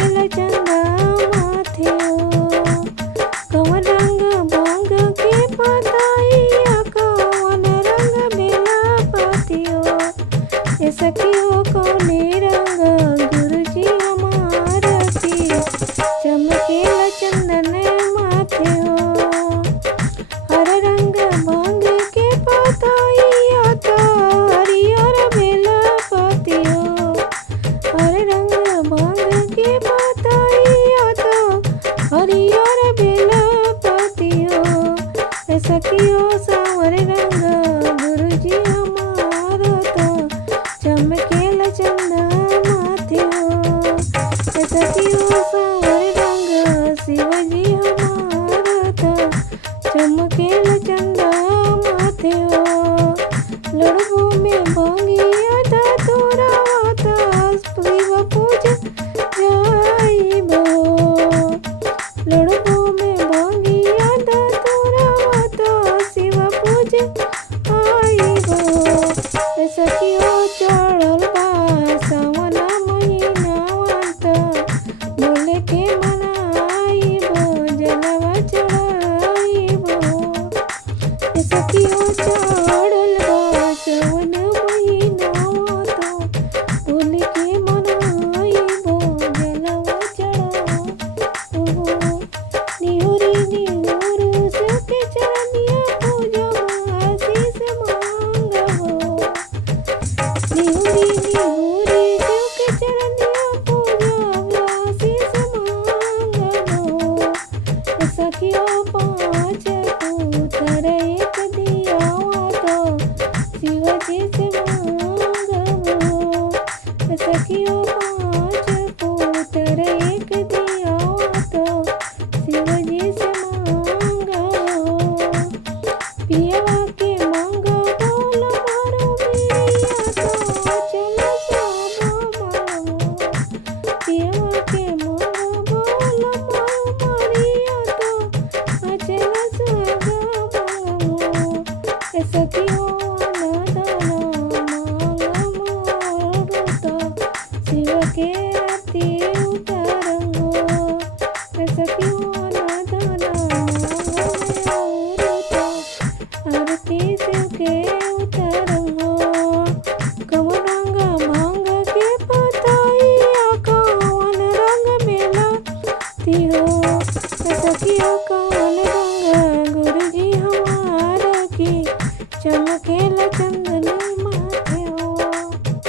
चमकेला चंदा माथे हो। कवन रंग भांग के पतइया कवन रंग बेला पति हो। ए सखियो कौने रंग गुरुजी हमार की चमकेला चंदन माथे हो। हर रंग भांग के पतइया तो हरियर बेला पति हो। हर रंग भांग के पतइया तो हरियर बेला पति हो। ए सखियो सावर रंग गुरुजी हमार तो चमकेला चंदा माथे हो। ए सखियो सावर रंग शिवजी हमार तो चमकेला चंदा माथे हो। लड़बो में भांगिया था तोरा शिव पूज जाइबो। लड़बो में भांगिया था तोरा शिव पूज आइबो। ए सखियो चढ़ल बा सावन महिनावा त बोले के मनाइबो जलवा चढ़ाइबो। ए सखियो चढ़ल बा सावन महिनावा त बोले के मनाइबो जलवा चढ़ाइबो। निहुरी निहुर सबके चरनिया पूजबो आशीष मांगबो। निहुरी निहुरी सबके चरनिया पूजबो आशीष मांगबो। ए सखियो पाँच पुत्र एक दियावा तो शिवजी से मांगबो। ए सखियो पाँच पुत्र एक दियावा तो शिवजी से मांगबो। पियवा के मांगबो लमारो बिया तो चल साबो मारबो। पियवा के मांगबो लमारो मारिया तो चल साबो। ए सखियो अनादाना मांगबो तो शिव के आरती उतारबो। ए सखियो अनादाना मांगबो तो आरती शिव के उतारबो। कवन रंग भांग के पतइया कवन रंग बेला पति हो। ए सखियो कवन रंग गुरुजी हमार की चमकेला चंदा